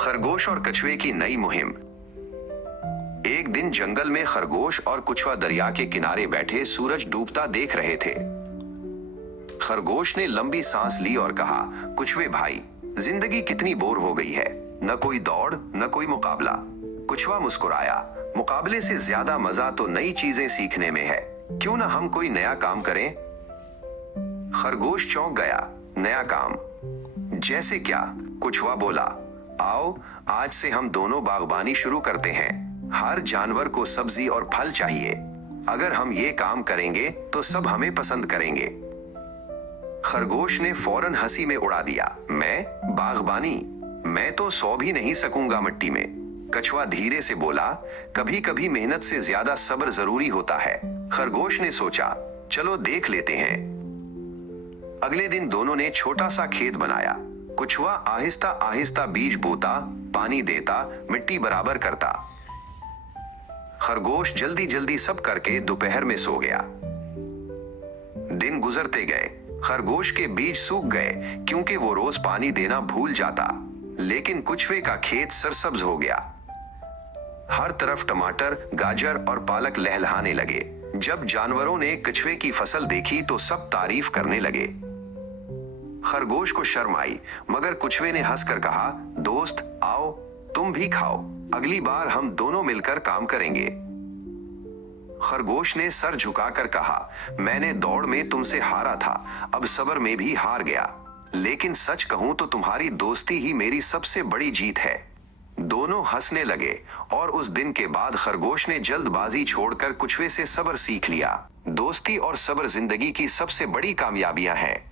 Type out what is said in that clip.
खरगोश और कछुए की नई मुहिम। एक दिन जंगल में खरगोश और कछुआ दरिया के किनारे बैठे सूरज डूबता देख रहे थे। खरगोश ने लंबी सांस ली और कहा, कछुए भाई, जिंदगी कितनी बोर हो गई है, न कोई दौड़ न कोई मुकाबला। कछुआ मुस्कुराया, मुकाबले से ज्यादा मजा तो नई चीजें सीखने में है, क्यों ना हम कोई नया काम करें। खरगोश चौंक गया, नया काम? जैसे क्या? कछुआ बोला, आओ आज से हम दोनों बागबानी शुरू करते हैं। हर जानवर को सब्जी और फल चाहिए। अगर हम ये काम करेंगे तो सब हमें पसंद करेंगे। खरगोश ने फौरन हंसी में उड़ा दिया, मैं बागबानी? मैं तो सौ भी नहीं सकूंगा मिट्टी में। कछुआ धीरे से बोला, कभी कभी मेहनत से ज्यादा सब्र जरूरी होता है। खरगोश ने सोचा, चलो देख लेते हैं। अगले दिन दोनों ने छोटा सा खेत बनाया। कछुआ आहिस्ता आहिस्ता बीज बोता, पानी देता, मिट्टी बराबर करता। खरगोश जल्दी जल्दी सब करके दोपहर में सो गया। दिन गुजरते गए। खरगोश के बीज सूख गए क्योंकि वो रोज पानी देना भूल जाता, लेकिन कछुए का खेत सरसब्ज हो गया। हर तरफ टमाटर, गाजर और पालक लहलहाने लगे। जब जानवरों ने कछुए की फसल देखी तो सब तारीफ करने लगे। खरगोश को शर्म आई, मगर कछुए ने हंसकर कहा, दोस्त आओ तुम भी खाओ, अगली बार हम दोनों मिलकर काम करेंगे। खरगोश ने सर झुकाकर कहा, मैंने दौड़ में तुमसे हारा था, अब सब्र में भी हार गया, लेकिन सच कहूं तो तुम्हारी दोस्ती ही मेरी सबसे बड़ी जीत है। दोनों हंसने लगे और उस दिन के बाद खरगोश ने जल्दबाजी छोड़कर कछुए से सब्र सीख लिया। दोस्ती और सब्र जिंदगी की सबसे बड़ी कामयाबियां हैं।